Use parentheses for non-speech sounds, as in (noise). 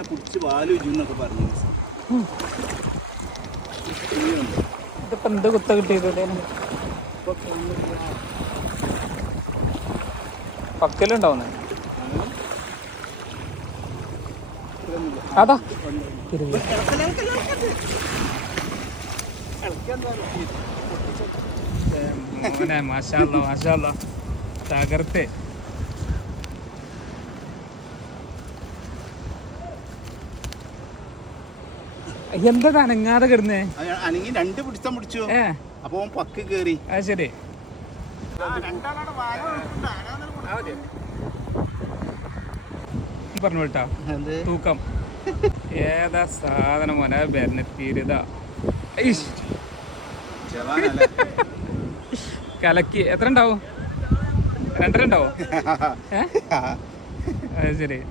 ഇങ്ങനെ പിടിച്ച് വാൽ എന്നൊക്കെ പറഞ്ഞു. ഇതിപ്പോ എന്ത് കുത്ത കിട്ടിയത്? പക്കലുണ്ടാവുന്ന? അതാ. മാഷാല്ല മാഷാല്ല തകർത്ത്. എന്താ അനങ്ങാതെ കിടന്നേ? അല്ലെങ്കിൽ രണ്ട് പിടിച്ചു. ഏ. അപ്പൊ ഓൻ പക്ക് കേറി. അത് ശരി. പറഞ്ഞു വിട്ടാ തൂക്കം. ഏതാ സാധനം മോനെ? ബെന്നത്തീരുതാ ചെവാനല്ലേ? കലക്കി. എത്ര ഉണ്ടാവും? രണ്ടര ഉണ്ടാവോ? (laughs) അത് ശരി?